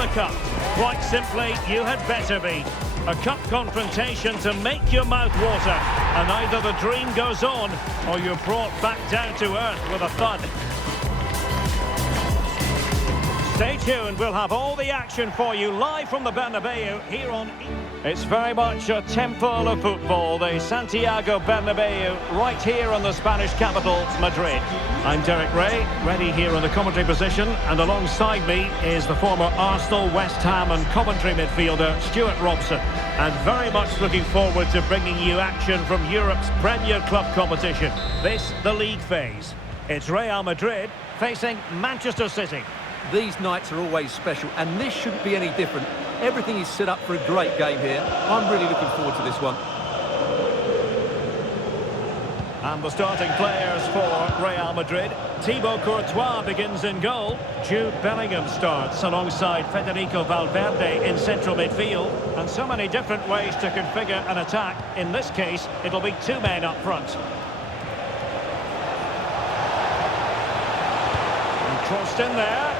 the cup. Quite simply, you had better be. A cup confrontation to make your mouth water. And either the dream goes on, or you're brought back down to earth with a thud. Stay tuned, we'll have all the action for you live from the Bernabeu here on... It's very much a temple of football, the Santiago Bernabeu, right here in the Spanish capital, Madrid. I'm Derek Ray, ready here in the commentary position, and alongside me is the former Arsenal, West Ham and Coventry midfielder, Stuart Robson. And very much looking forward to bringing you action from Europe's Premier Club competition. This, the league phase. It's Real Madrid facing Manchester City. These nights are always special, and this shouldn't be any different. Everything is set up for a great game here. I'm really looking forward to this one. And the starting players for Real Madrid. Thibaut Courtois begins in goal. Jude Bellingham starts alongside Federico Valverde in central midfield. And so many different ways to configure an attack. In this case, it'll be two men up front. And crossed in there.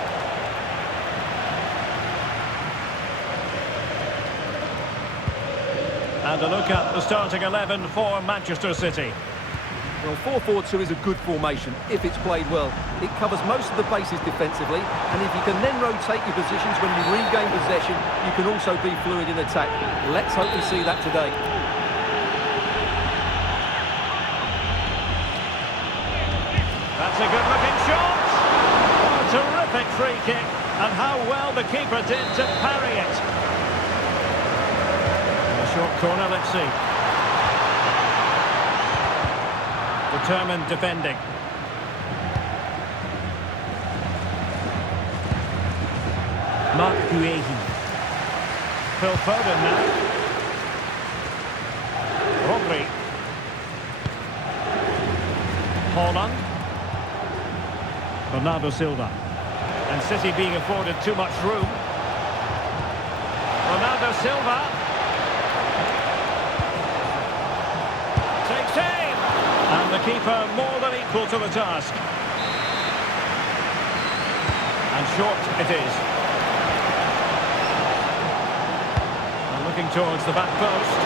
And a look at the starting 11 for Manchester City. Well, 4-4-2 is a good formation if it's played well. It covers most of the bases defensively, and if you can then rotate your positions when you regain possession, you can also be fluid in attack. Let's hope we see that today. That's a good-looking shot. Oh, a terrific free kick, and how well the keeper did to parry it. Short corner, let's see. Determined defending. Mark Guehi. Phil Foden now. Rodri. Haaland. Bernardo Silva. And City being afforded too much room. Bernardo Silva. Takes aim! And the keeper more than equal to the task. And short it is. And looking towards the back post.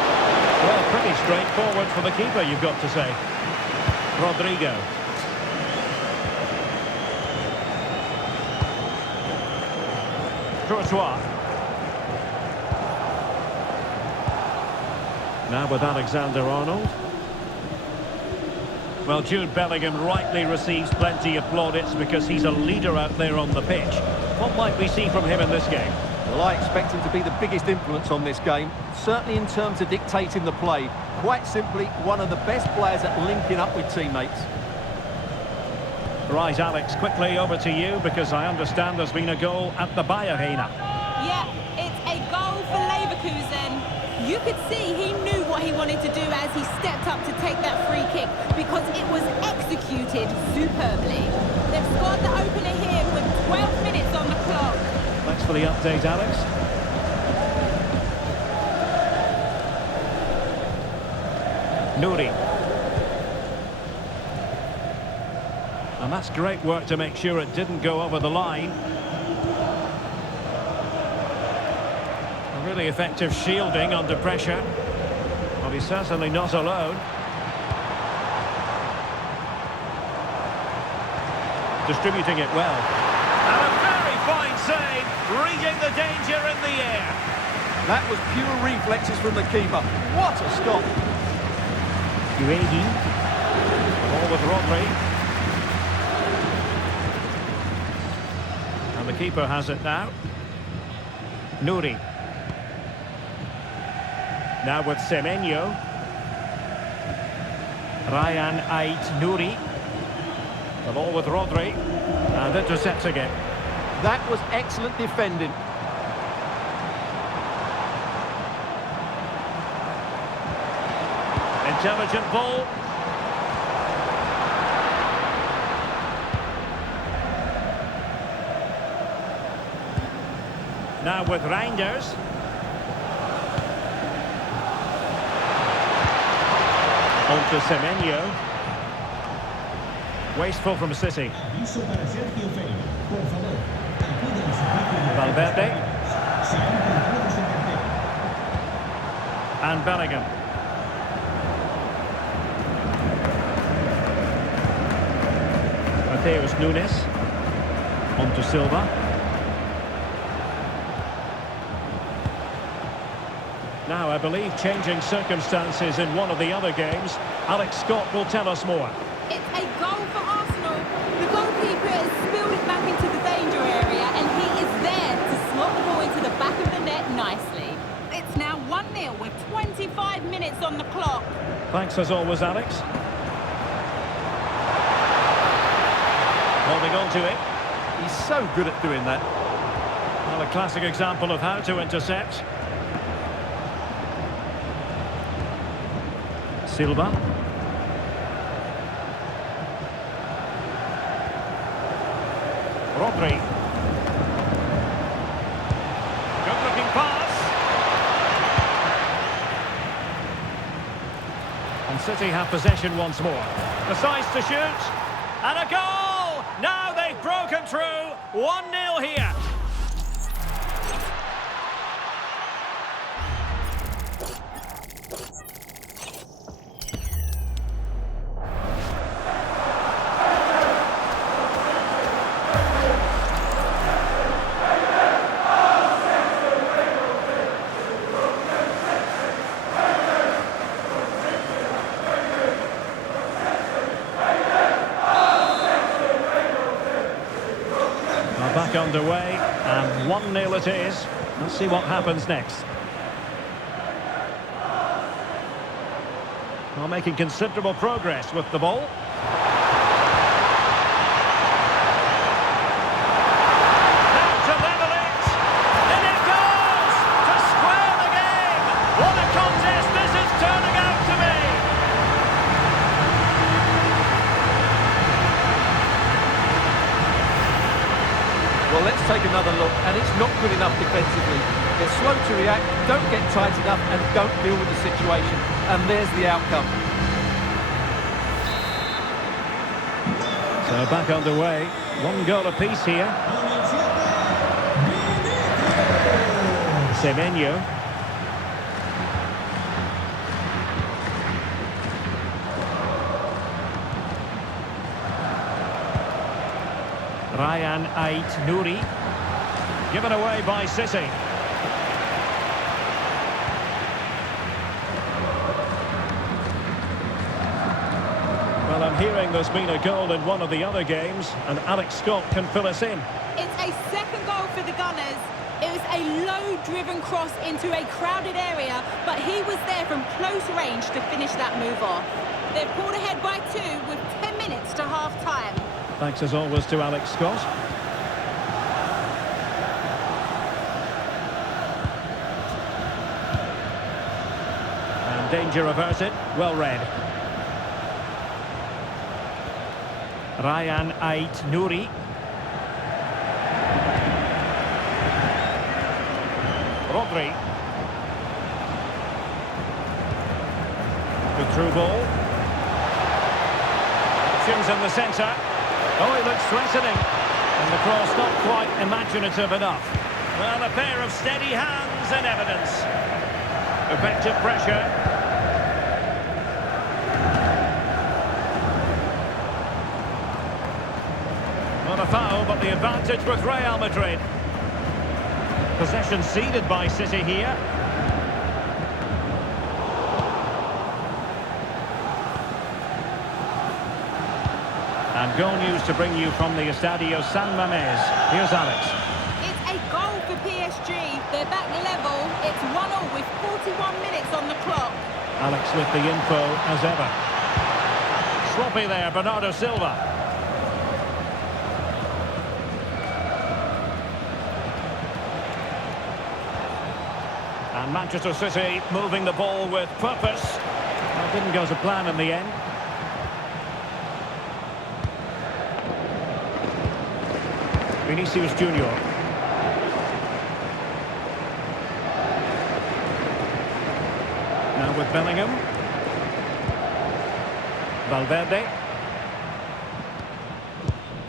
Well, pretty straightforward for the keeper, you've got to say. Rodrigo. Courtois. Now with Alexander-Arnold. Well, Jude Bellingham rightly receives plenty of plaudits because he's a leader out there on the pitch. What might we see from him in this game? Well, I expect him to be the biggest influence on this game, certainly in terms of dictating the play. Quite simply, one of the best players at linking up with teammates. Right, Alex, quickly over to you because I understand there's been a goal at the Bayer Arena. Yeah, it's a goal for Leverkusen. You could see he knew what he wanted to do as he stepped up to take that free kick because it was executed superbly. They've scored the opener here with 12 minutes on the clock. Thanks for the update, Alex. Nouri. And that's great work to make sure it didn't go over the line. Really effective shielding under pressure. Well, he's certainly not alone. Distributing it well. And a very fine save, reading the danger in the air. That was pure reflexes from the keeper. What a stop. Guehi. Ball with Rodri. And the keeper has it now. Nouri. Now with Semenyo. Ryan Ait-Nouri. The ball with Rodri. And intercepting it. That was excellent defending. Intelligent ball. Now with Reinders. On to Semenyo. Wasteful from City. Valverde. And Bellingham. Mateus Nunes. On to Silva. Now, I believe changing circumstances in one of the other games. Alex Scott will tell us more. It's a goal for Arsenal. The goalkeeper has spilled it back into the danger area, and he is there to slot the ball into the back of the net nicely. It's now 1-0 with 25 minutes on the clock. Thanks as always, Alex. Holding on to it. He's so good at doing that. Well, a classic example of how to intercept. Silva. Rodri. Good-looking pass. And City have possession once more. Decides to shoot. And a goal! Now they've broken through. 1-0 here. Back underway, and 1-0 it is. Let's see what happens next. Well, making considerable progress with the ball. Now to level it, and it goes to square the game. What a contest this is turning out to be. Well, let's take another look, and it's not good enough defensively. They're slow to react, don't get tight enough, and don't deal with the situation. And there's the outcome. So back underway, 1 goal apiece here. Semenyo. Ryan Ait-Nouri. Given away by City. Well, I'm hearing there's been a goal in one of the other games, and Alex Scott can fill us in. It's a second goal for the Gunners. It was a low-driven cross into a crowded area, but he was there from close range to finish that move off. They've pulled ahead by 2 with 10 minutes to half-time. Thanks as always to Alex Scott. And danger averted. Well read. Ryan Ait-Nouri. Rodri. Good through ball. Options in the centre. Oh, he looks threatening. And the cross not quite imaginative enough. Well, a pair of steady hands in evidence. Effective pressure. Not a foul, but the advantage with Real Madrid. Possession ceded by City here. And goal news to bring you from the Estadio San Mamés. Here's Alex. It's a goal for PSG. They're back level. It's 1-0 with 41 minutes on the clock. Alex with the info as ever. Sloppy there, Bernardo Silva. And Manchester City moving the ball with purpose. That didn't go to plan in the end. Vinicius Junior. Now with Bellingham. Valverde.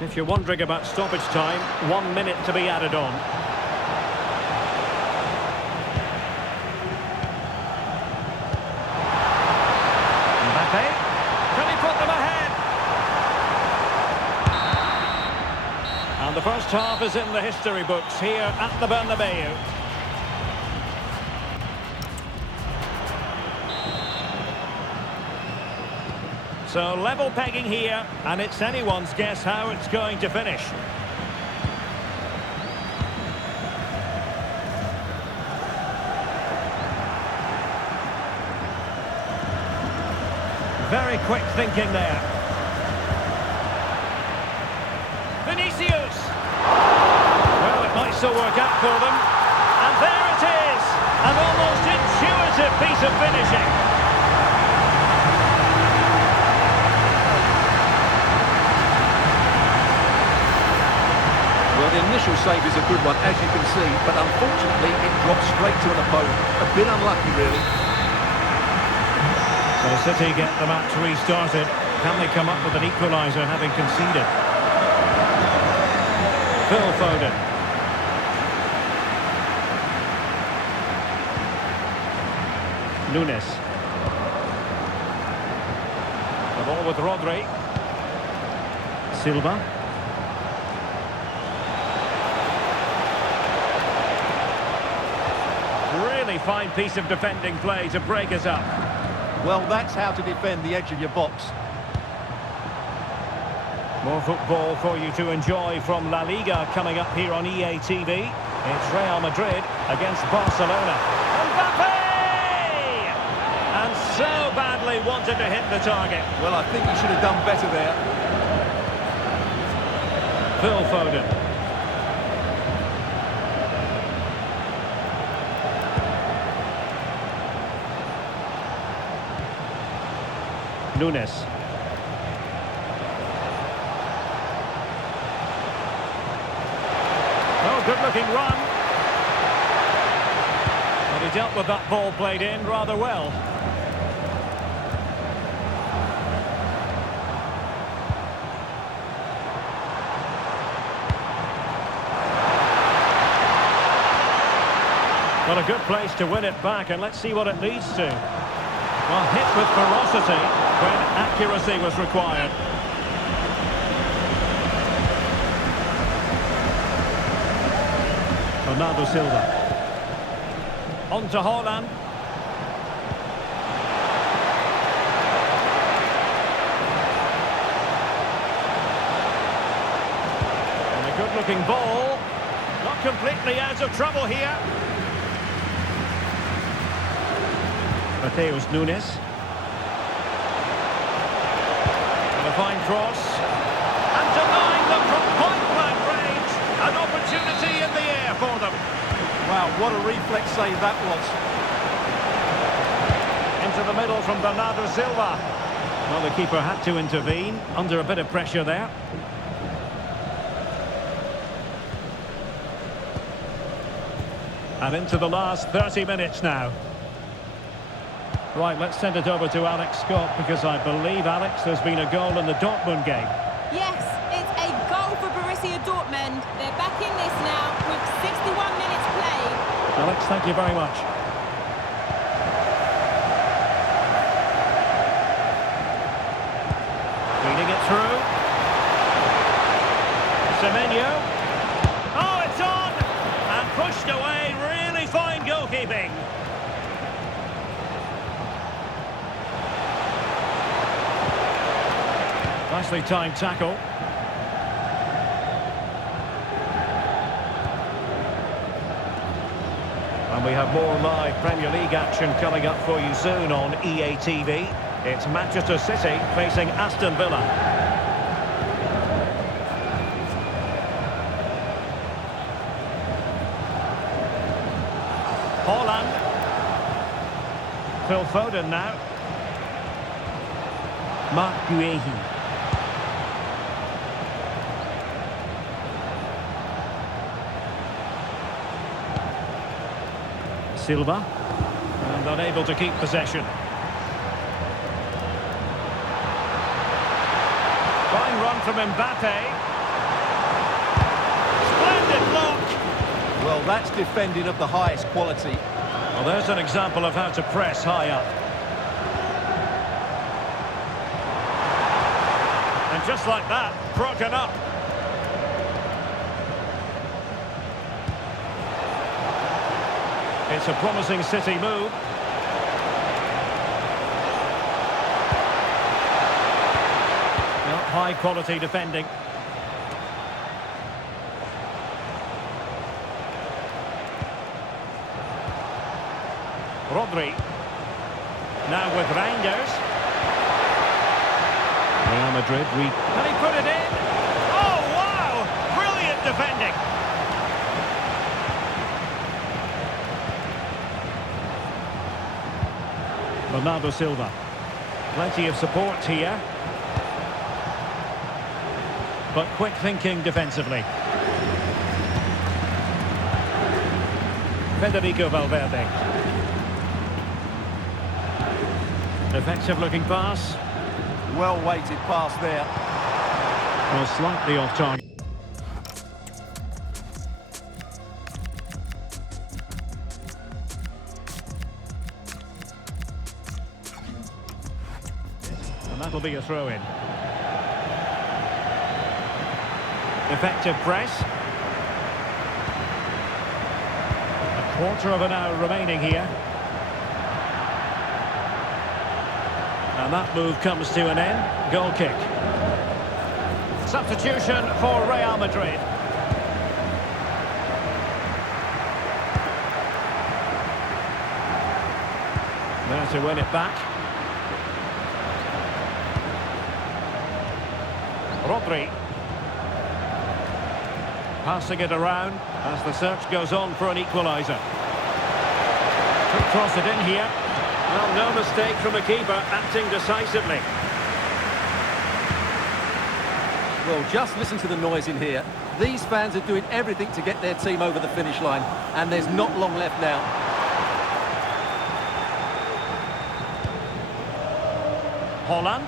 If you're wondering about stoppage time, 1 minute to be added on. And the first half is in the history books here at the Bernabeu. So level pegging here, and it's anyone's guess how it's going to finish. Very quick thinking there. Vinicius! Well, it might still work out for them. And there it is! An almost intuitive piece of finishing. Well, the initial save is a good one, as you can see, but unfortunately it drops straight to an opponent. A bit unlucky, really. So City get the match restarted. Can they come up with an equaliser having conceded? Phil Foden. Nunes. The ball with Rodri. Silva. Really fine piece of defending play to break us up. Well, that's how to defend the edge of your box. More football for you to enjoy from La Liga coming up here on EA TV. It's Real Madrid against Barcelona. Mbappe! And so badly wanted to hit the target. Well, I think he should have done better there. Phil Foden. Nunes. Oh, good-looking run. But he dealt with that ball played in rather well. Well, a good place to win it back, and let's see what it leads to. Well, hit with ferocity when accuracy was required. Bernardo Silva. On to Haaland. And a good-looking ball. Not completely out of trouble here. Mateus Nunes. And a fine cross. And denying them from point-blank range. An opportunity in the air for them. Wow, what a reflex save that was. Into the middle from Bernardo Silva. Well, the keeper had to intervene. Under a bit of pressure there. And into the last 30 minutes now. Right, let's send it over to Alex Scott, because I believe, Alex, there's been a goal in the Dortmund game. Yes, it's a goal for Borussia Dortmund. They're back in this now with 61 minutes played. Alex, thank you very much. Feeding it through. Semenyo. Oh, it's on! And pushed away. Really fine goalkeeping. Nicely timed tackle. And we have more live Premier League action coming up for you soon on EA TV. It's Manchester City facing Aston Villa. Haaland. Phil Foden now. Marc Guehi. Silva, and unable to keep possession. Fine run from Mbappe. Splendid block. Well, that's defending of the highest quality. Well, there's an example of how to press high up. And just like that, broken up. It's a promising City move. Well, high quality defending. Rodri. Now with Reinders. Real Madrid. Can he put it in? Oh, wow! Brilliant defending. Bernardo Silva. Plenty of support here. But quick thinking defensively. Federico Valverde. Effective looking pass. Well weighted pass there. Well, slightly off target. And that'll be a throw-in. Effective press. A quarter of an hour remaining here. And that move comes to an end. Goal kick. Substitution for Real Madrid. There to win it back. Rodri. Passing it around as the search goes on for an equaliser. Could cross it in here. Well, no mistake from the keeper, acting decisively. Well, just listen to the noise in here. These fans are doing everything to get their team over the finish line, and there's not long left now. Holland.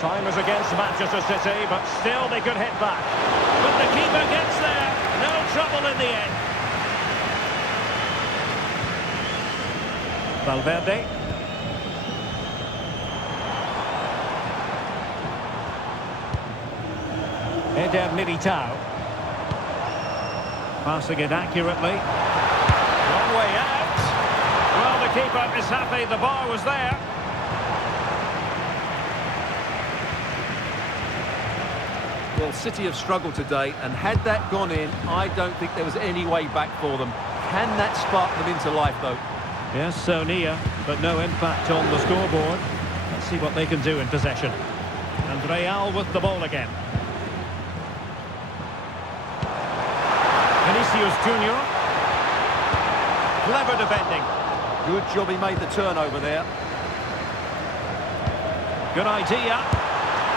Time is against Manchester City, but still they could hit back. But the keeper gets there. No trouble in the end. Valverde. Eder Militao. Passing it accurately. Long way out. Well, the keeper is happy the bar was there. Well, City have struggled today, and had that gone in, I don't think there was any way back for them. Can that spark them into life, though? Yes, so near, but no impact on the scoreboard. Let's see what they can do in possession. And Real with the ball again. Vinicius Junior. Clever defending. Good job he made the turnover there. Good idea.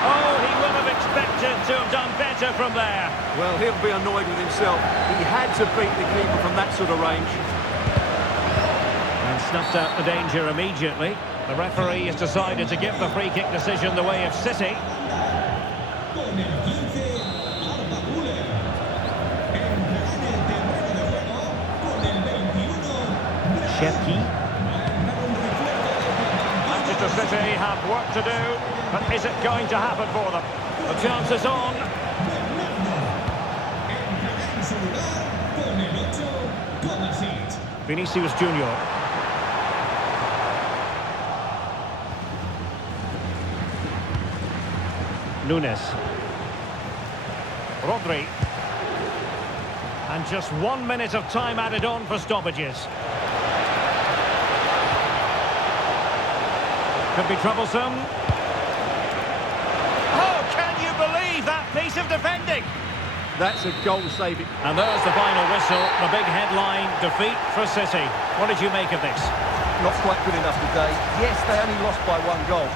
Oh, he would have expected to have done better from there. Well, he'll be annoyed with himself. He had to beat the keeper from that sort of range. And snuffed out the danger immediately. The referee has decided to give the free kick decision the way of City. Shepki. Manchester City have work to do, but is it going to happen for them? The chance is on. Vinicius Junior. Nunes. Rodri. And just 1 minute of time added on for stoppages. Could be troublesome. Oh, can you believe that piece of defending? That's a goal saving. And there's the final whistle, the big headline, defeat for City. What did you make of this? Not quite good enough today. Yes, they only lost by 1 goal,